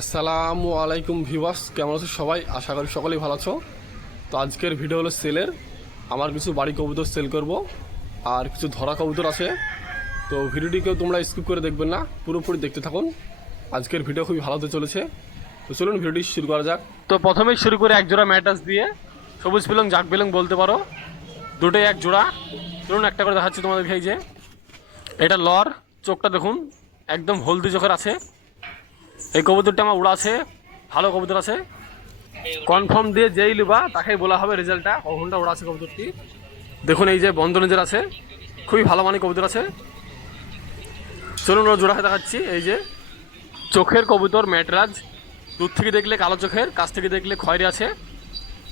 আসসালামু আলাইকুম ভিওয়াস কেমন আছো সবাই? আশা করি সকলেই ভালো আছো। তো আজকের ভিডিও হলো সেলের। আমার কিছু বাড়ি কবুতর সেল করব, আর কিছু ধরা কবুতর আছে। তো ভিডিওটিকেও তোমরা স্কিপ করে দেখবেন না, পুরোপুরি দেখতে থাকুন। আজকের ভিডিও খুবই ভালো হতে চলেছে। তো চলুন ভিডিওটি শুরু করা যাক। তো প্রথমেই শুরু করে এক জোড়া ম্যাটাস দিয়ে। সবুজ পিলং, জাক পিলং বলতে পারো। দুটোই এক জোড়া। চলুন একটা করে দেখাচ্ছি তোমাদেরকে, এই যে। এটা লর, চোখটা দেখুন। একদম হলদি চোখের আছে। এই কবুতরটা আমার উড়া আছে, ভালো কবুতর আছে। কনফার্ম দিয়ে যেই লিবা তাকেই বলা হবে রেজাল্টটা। কখনটা উড়া আছে কবুতরটি। দেখুন এই যে বন্ধনেজের আছে, খুবই ভালো মানের কবুতর আছে। চলুন ওরা জোড়া দেখাচ্ছি, এই যে চোখের কবুতর ম্যাটরাজ। দূর থেকে দেখলে কালো চোখের, কাছ থেকে দেখলে খয়েরি আছে।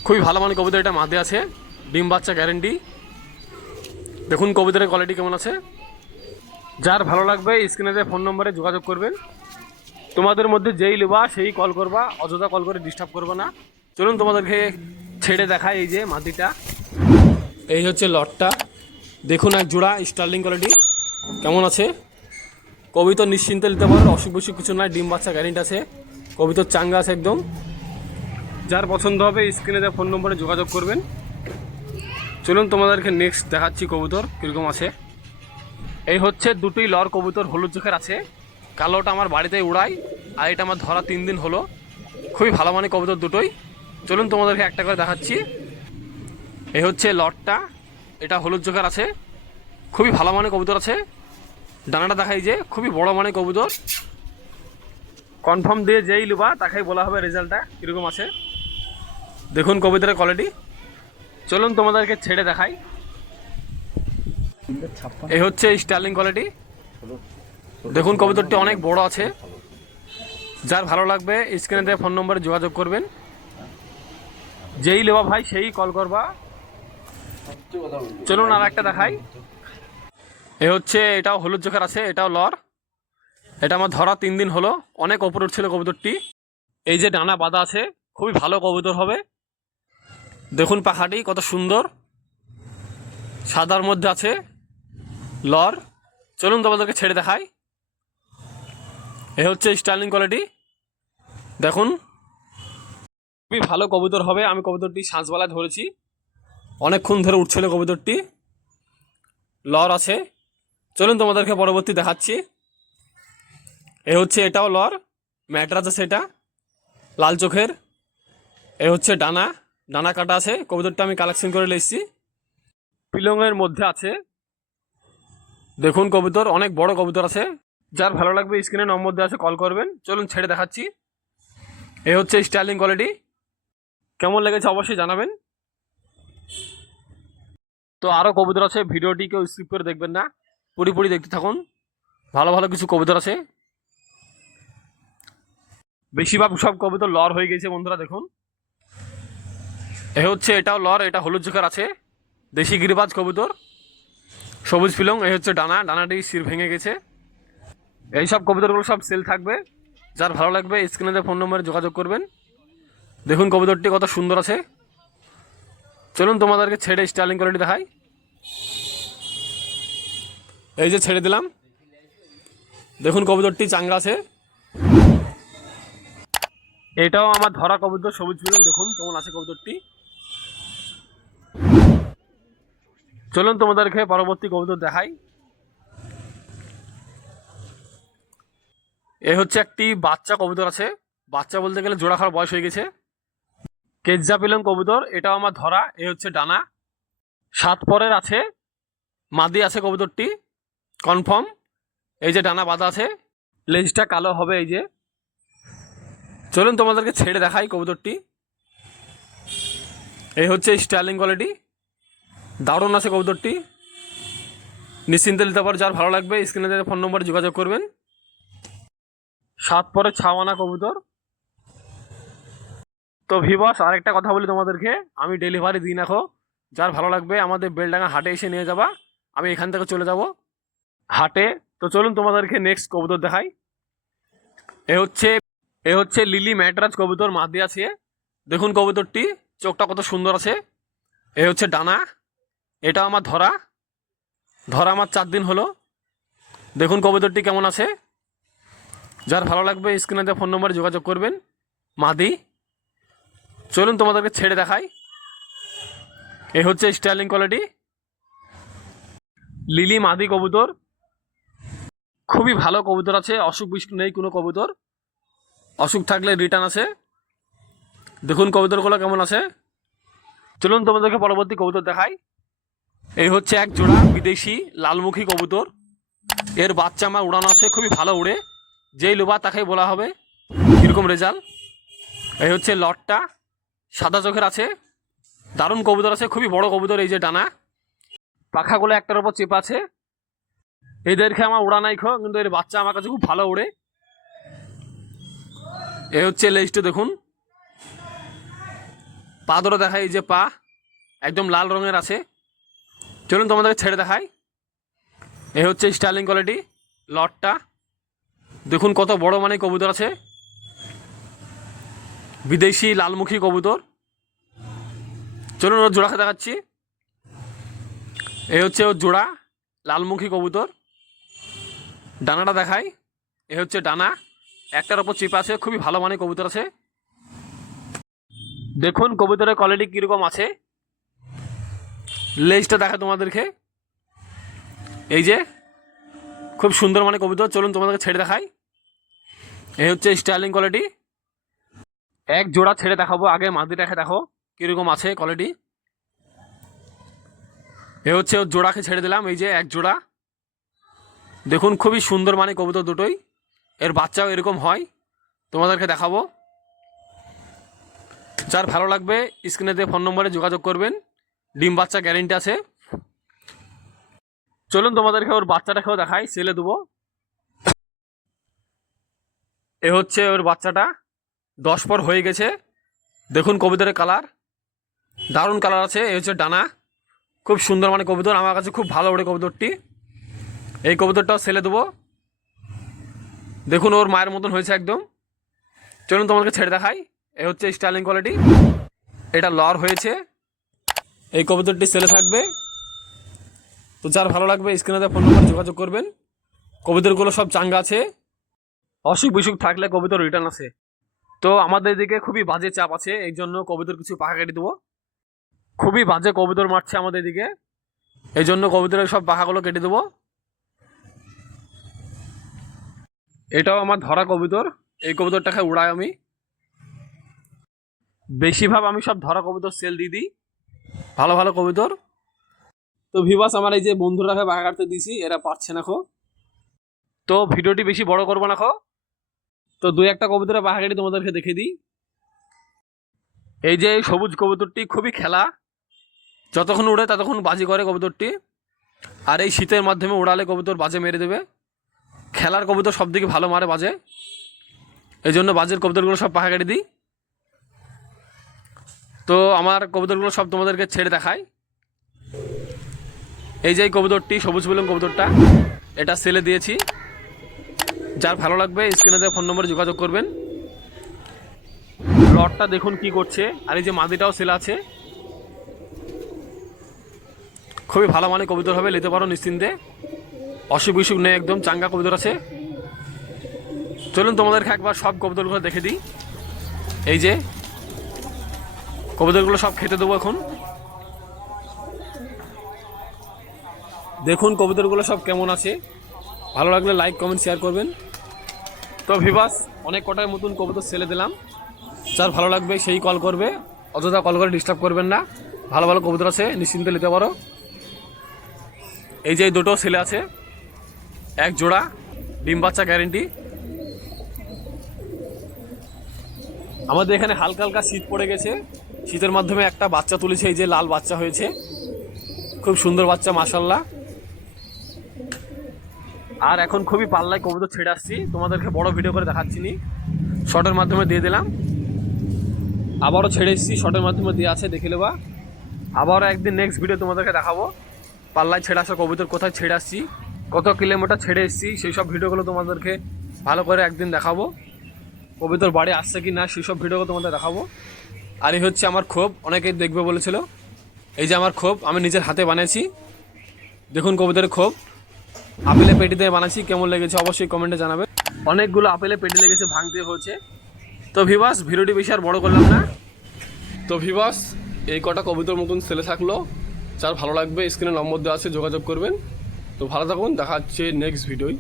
খুবই ভালো মানের কবুতর এটা মাদে আছে, ডিম বাচ্চা গ্যারেন্টি দেখুন কবুতরের কোয়ালিটি কেমন আছে। যার ভালো লাগবে, স্ক্রিনে ফোন নম্বরে যোগাযোগ করবেন। তোমাদের মধ্যে যেই নেবা সেই কল করবা, অযথা কল করে ডিস্টার্ব করবা না। চলুন তোমাদেরকে ছেড়ে দেখাই এই যে মাটিটা। এই হচ্ছে লটটা। দেখুন এক জোড়া স্টার্লিং কোয়ালিটি কেমন আছে? কবিতর নিশ্চিন্তে নিতে পারো, অসুখ বিসুখ কিছু নয় ডিম বাচ্চা গ্যারেন্টি আছে। কবিতর চাঙ্গা আছে একদম। যার পছন্দ হবে স্ক্রিনে দেওয়া ফোন নম্বরে যোগাযোগ করবেন। চলুন তোমাদেরকে নেক্সট দেখাচ্ছি কবুতর, কীরকম আছে। এই হচ্ছে দুটোই লর কবুতর, হলুদ চোখের আছে। কালোটা আমার বাড়িতে উড়াই, আর এটা আমার ধরা তিন দিন হলো। খুবই ভালো মানে কবুতর দুটোই। চলুন তোমাদেরকে একটা করে দেখাচ্ছি। এই হচ্ছে লটটা, এটা হলুদ চোখের আছে। খুবই ভালো মানে কবুতর আছে। ডানাটা দেখাই যে, খুবই বড় মানে কবুতর। কনফার্ম দিয়ে যেই লুবা, তাকেই বলা হবে রেজাল্টটা, কীরকম আছে। দেখুন কবুতরের কোয়ালিটি চলুন তোমাদেরকে ছেড়ে দেখাই। এই হচ্ছে স্টার্লিং কোয়ালিটি দেখুন, কবুতরটি অনেক বড় আছে। যার ভালো লাগবে, স্ক্রিনে দেওয়া ফোন নম্বরে যোগাযোগ করবেন। যেই লেবা ভাই, সেই কল করবা। চলুন আর একটা দেখাই। এ হচ্ছে, এটাও হলুদ চোখের আছে, এটাও লর। এটা আমার ধরা তিন দিন হলো, অনেক ওপর উঠছিল কবুতরটি। এই যে ডানা বাঁধা আছে, খুবই ভালো কবুতর হবে। দেখুন পাখাটি, কত সুন্দর। সাদার মধ্যে আছে, লর। চলুন তোমাদেরকে ছেড়ে দেখাই। এ হচ্ছে স্টার্লিং কোয়ালিটি। দেখুন। খুবই ভালো কবুতর হবে। আমি কবুতরটি সাঁঝবেলায় ধরেছি। অনেকক্ষণ ধরে উঠছিল কবুতরটি। লর আছে। চলুন তোমাদেরকে পরবর্তী দেখাচ্ছি। এ হচ্ছে এটাও লর। ম্যাটরাজ আছে এটা। লাল চোখের। এ হচ্ছে ডানা। ডানা কাটা আছে। কবুতরটা আমি কালেকশন করে এসেছি। পিলংয়ের মধ্যে আছে। দেখুন কবুতর। অনেক বড় কবুতর আছে। যার ভালো লাগবে স্ক্রিনে নম্বর দেওয়া আছে কল করবেন। চলুন ছেড়ে দেখাচ্ছি। এ হচ্ছে স্টাইলিং কোয়ালিটি কেমন লেগেছে অবশ্যই জানাবেন। তো আরও কবুতর আছে, ভিডিওটি কেউ স্কিপ করে দেখবেন না। পুরিপুরি দেখতে থাকুন। ভালো ভালো কিছু কবুতর আছে। বেশিরভাগ সব কবুতর লর হয়ে গেছে বন্ধুরা, দেখুন। এ হচ্ছে, এটাও লর এটা হলুদ চোখের আছে। দেশি গিরিবাজ কবুতর। সবুজ ফিলং এই হচ্ছে ডানা। ডানাটি শির ভেঙে গেছে। এই সব কবুতরগুলো সব সেল থাকবে। যার ভালো লাগবে স্ক্রিনে ফোন নম্বরে যোগাযোগ করবেন। দেখুন কবুতরটি কত সুন্দর আছে। চলুন তোমাদেরকে ছেড়ে স্টার্লিং কোয়ালিটি দেখাই। এই যে ছেড়ে দিলাম। দেখুন কবুতরটি চাঙ্গা আছে। এটাও আমার ধরা কবুতর, সবুজ ফিলং দেখুন কেমন আছে কবুতরটি। চলুন তোমাদেরকে পরবর্তী কবুতর দেখাই। এ হচ্ছে একটি বাচ্চা কবুতর আছে। বাচ্চা বলতে গেলে জোড়া খাওয়ার বয়স হয়ে গেছে। কেজ্জা পেলাম কবুতর, এটাও আমার ধরা, এ হচ্ছে ডানা। সাত পরের আছে, মাদি আছে কবুতরটি, কনফার্ম। এই যে ডানা বাঁধা আছে, লেজটা কালো হবে এই যে। চলুন তোমাদেরকে ছেড়ে দেখাই কবুতরটি। এই হচ্ছে স্টাইলিং কোয়ালিটি। দারুণ আছে কবুতরটি। নিশ্চিন্তে নিতে পারো, যার ভালো লাগবে, স্ক্রিনে ফোন নম্বরে যোগাযোগ করবেন। সাত পরে ছাওয়ানা কবুতর। তো ভিবাস আরেকটা কথা বলি তোমাদেরকে। আমি ডেলিভারি দিই রাখো যার ভালো লাগবে, আমাদের বেলডাঙ্গা হাটে এসে নিয়ে যাবা। আমি এখান থেকে চলে যাব। হাটে, তো চলুন তোমাদেরকে নেক্সট কবুতর দেখাই। এ হচ্ছে এ হচ্ছে লিলি ম্যাটরাজ কবুতর, মাদি আছে। দেখুন কবুতরটি, চোখটা কত সুন্দর আছে। এ হচ্ছে ডানা। এটা আমার ধরা। ধরা আমার চার দিন হলো। দেখুন কবুতরটি কেমন আছে। যার ভালো লাগবে স্ক্রিনে দেওয়া ফোন নম্বরে যোগাযোগ করবেন। মাদি, চলুন তোমাদেরকে ছেড়ে দেখাই। এই হচ্ছে স্টাইলিং কোয়ালিটি লিলি, মাদি কবুতর। খুবই ভালো কবুতর আছে, অসুখ বিসুখ নেই কোনো কবুতর। অসুখ থাকলে রিটার্ন আছে দেখুন কবুতরগুলো কেমন আছে। চলুন তোমাদেরকে পরবর্তী কবুতর দেখাই। এই হচ্ছে এক জোড়া বিদেশি লালমুখী কবুতর। এর বাচ্চা আমার উড়ানো আছে, খুবই ভালো উড়ে। যেই লোবা তাকে বলা হবে, কীরকম রেজাল্ট? এই হচ্ছে লটটা, সাদা চোখের আছে, দারুণ কবুতর আছে, খুবই বড় কবুতর এই যে ডানা। পাখাগুলো একটার উপর চেপা আছে। এদেরকে আমার উড়া নাই খো, কিন্তু এর বাচ্চা আমার কাছে খুব ভালো উড়ে। এ হচ্ছে লেজটা দেখুন। পা ধরে দেখায় এই যে পা, একদম লাল রঙের আছে। চলুন তোমাদেরকে ছেড়ে দেখাই। এ হচ্ছে স্টাইলিং কোয়ালিটি, লটটা। দেখুন কত বড় মানে কবুতর আছে। বিদেশি লালমুখী কবুতর। চলুন ওর জোড়াকে দেখাচ্ছি। এ হচ্ছে ওর জোড়া, লালমুখী কবুতর। ডানাটা দেখাই। এ হচ্ছে ডানা। একটার ওপর চিপা আছে, খুবই ভালো মানে কবুতর আছে। দেখুন কবুতরের কোয়ালিটি কীরকম আছে। লেজটা দেখা তোমাদেরকে। এই যে খুব সুন্দর মানে কবুতর চলুন তোমাদেরকে ছেড়ে দেখাই। এই হচ্ছে স্টাইলিং কোয়ালিটি। এক জোড়া ছেড়ে দেখাবো, আগে মাদিটাকে দেখো, কীরকম আছে কোয়ালিটি। এ হচ্ছে ওর জোড়াকে ছেড়ে দিলাম, এই যে এক জোড়া। দেখুন, খুবই সুন্দর মানে কবুতর দুটোই। এর বাচ্চাও এরকম হয়। তোমাদেরকে দেখাবো। যার ভালো লাগবে, স্ক্রিনে দিয়ে ফোন নম্বরে যোগাযোগ করবেন। ডিম বাচ্চা গ্যারেন্টি আছে। চলুন তোমাদেরকে ওর বাচ্চাটাকেও দেখাই, ছেলে দেবো। এ হচ্ছে ওর বাচ্চাটা, দশ পর হয়ে গেছে। দেখুন কবুতরের কালার, দারুণ কালার আছে, এ হচ্ছে ডানা। খুব সুন্দর মানে কবুতর, আমার কাছে খুব ভালো ওড়ে কবুতরটি। এই কবুতরটাও ছেলে দেবো। দেখুন ওর মায়ের মতন হয়েছে একদম। চলুন তোমাদেরকে ছেড়ে দেখাই, এ হচ্ছে স্টাইলিং কোয়ালিটি। এটা লর হয়েছে। এই কবুতরটি ছেলে থাকবে। তো যার ভালো লাগবে স্ক্রিনে ফোন নম্বর যোগাযোগ করবেন। কবুতরগুলো সব চাঙ্গা আছে। অসুখ বিসুখ থাকলে কবুতর রিটার্ন আছে তো আমাদের দিকে খুবই বাজে চাপ আছে, এই জন্য কবুতর কিছু পাখা কেটে দেবো। খুবই বাজে কবুতর মারছে আমাদের দিকে এই জন্য কবুতরের সব পাখাগুলো কেটে দেবো। এটাও আমার ধরা কবিতর। এই কবুতরটাকে উড়াই আমি। বেশিরভাগ আমি সব ধরা কবিতর সেল দিয়ে দিই। ভালো ভালো কবুতর। তো ভিভাস আমার এই যে বন্ধুরাকে বাঘা কাটতে দিছি, এরা পারছে না খো। তো ভিডিওটি বেশি বড় করব না খো। তো দুই একটা কবুতরের বাঘা কাটি তোমাদেরকে দেখে দিই। এই যে সবুজ কবুতরটি খুবই খেলা। যতক্ষণ উড়ে ততক্ষণ বাজি করে কবুতরটি। আর এই শীতের মাধ্যমে উড়ালে কবুতর বাজে মেরে দেবে। খেলার কবুতর সব দিকে ভালো মারে বাজে। এই জন্য বাজের কবুতরগুলো সব কেটে দিই। তো আমার কবুতরগুলো সব তোমাদেরকে ছেড়ে দেখাই। এই যে কবুতরটি, সবুজ বেলুন কবুতরটা, এটা সেলে দিয়েছি। যার ভালো লাগবে স্ক্রিনে দেওয়া ফোন নম্বরে যোগাযোগ করবেন। লটটা দেখুন কি করছে, আর এই যে মাদিটাও সেল আছে। খুবই ভালো মানে কবুতর হবে, নিতে পারো নিশ্চিন্তে। অসুখ বিসুখ নেই একদম, চাঙ্গা কবুতর আছে। চলুন তোমাদেরকে একবার সব কবুতরগুলো দেখে দিই। এই যে, কবুতরগুলো সব খেতে দেবো এখন। দেখুন কবুতরগুলো সব কেমন আছে। ভালো লাগলে লাইক কমেন্ট শেয়ার করবেন। তো ভিবাস অনেক কটার মতন কবুতর ছেলে দিলাম। যার ভালো লাগবে সেই কল করবে। অযথা কল করে ডিস্টার্ব করবেন না। ভালো ভালো কবুতর আছে, নিশ্চিন্তে নিতে পারো। এই যে দুটো ছেলে আছে। এক জোড়া, ডিম বাচ্চা গ্যারেন্টি আমাদের এখানে হালকা হালকা শীত পড়ে গেছে। শীতের মাধ্যমে একটা বাচ্চা তুলেছে, এই যে লাল বাচ্চা হয়েছে। খুব সুন্দর বাচ্চা মাসাল্লাহ আর এখন খুবই পাল্লায় কবুতর ছেড়ে আসছি। তোমাদেরকে বড় ভিডিও করে দেখাচ্ছি নি। শর্টের মাধ্যমে দিয়ে দিলাম। আবারও ছেড়ে এসেছি। শর্টের মাধ্যমে দিয়ে আছে, দেখে নেবা। আবারও একদিন নেক্সট ভিডিও তোমাদেরকে দেখাবো। পাল্লায় ছেড়ে আসা কবুতর কোথায় ছেড়ে আসছি, কত কিলোমিটার ছেড়ে এসেছি, সেই সব ভিডিওগুলো তোমাদেরকে ভালো করে একদিন দেখাবো। কবিতর বাড়ি আসছে কি না, সেই সব ভিডিওগুলো তোমাদের দেখাবো। আর এই হচ্ছে আমার ক্ষোভ অনেকেই দেখবে বলেছিল। এই যে আমার ক্ষোভ আমি নিজের হাতে বানিয়েছি। দেখুন কবিতার ক্ষোভ আপেলে পেটিতে বানাচ্ছি, কেমন লেগেছে অবশ্যই কমেন্টে জানাবে। অনেকগুলো আপেলের পেটি লেগেছে, ভাঙতে হয়েছে। তো ভিবাস ভিডিওটি বেশি আর বড় করলাম না। তো ভিবাস এই কটা কবিতার মতন সেলে থাকল, যার ভালো লাগবে স্ক্রিনে নম্বর দেওয়া আছে, যোগাযোগ করবেন। তো ভালো থাকুন, দেখা হচ্ছে নেক্সট ভিডিওয়